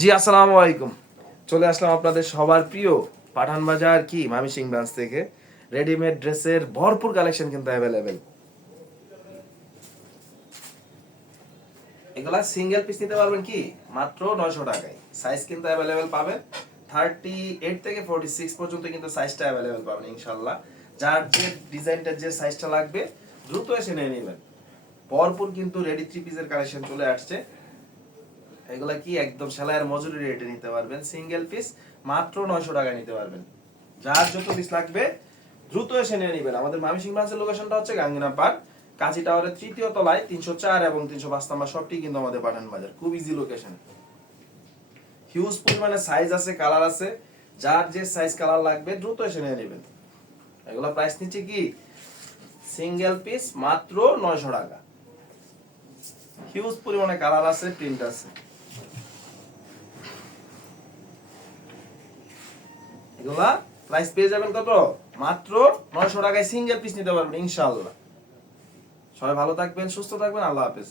জি আসসালামু আলাইকুম। চলে আসলাম আপনাদের সবার প্রিয় পাঠান বাজার কি মামিসিং ব্রাঞ্চ থেকে। রেডিমেড ড্রেসের ভরপুর কালেকশন কিন্তু অ্যাভেলেবেল। এগুলা সিঙ্গেল পিস নিতে পারবেন কি মাত্র 900 টাকায়। সাইজ কিন্তু অ্যাভেলেবেল পাবেন, 38 থেকে 46 পর্যন্ত কিন্তু সাইজটা অ্যাভেলেবেল পাবেন ইনশাআল্লাহ। যার যে ডিজাইনটার যে সাইজটা লাগবে দ্রুত এসে নিয়ে নেবেন। ভরপুর কিন্তু রেডি থ্রি পিসের কালেকশন চলে আসছে। এগুলা কি একদম সেলাইয়ের মজুরি রেটে নিতে পারবেন। সিঙ্গেল পিস মাত্র 900 টাকায় নিতে পারবেন। যার যত পিস লাগবে দ্রুত এসে নিয়ে নেবেন। আমাদের ময়মনসিংহ ব্রাঞ্চের লোকেশনটা হচ্ছে গাঙ্গিনা পার্ক, কাজী টাওয়ারের 3য় তলায় 304 এবং 305 নাম্বার শপটি কিন্তু আমাদের পাঠান বাজার। খুব ইজি লোকেশন। হিউজ পরিমাণে সাইজ আছে, কালার আছে। যার যে সাইজ কালার লাগবে দ্রুত এসে নিয়ে নেবেন। এগুলা প্রাইস নিচ্ছে কি সিঙ্গেল পিস মাত্র 900 টাকা। হিউজ পরিমাণে কালার আছে, প্রিন্ট আছে। এগুলা প্রাইস পেয়ে যাবেন কত? মাত্র 900 টাকায় সিঙ্গেল পিস নিতে পারবেন ইনশাআল্লাহ। সবাই ভালো থাকবেন, সুস্থ থাকবেন। আল্লাহ হাফেজ।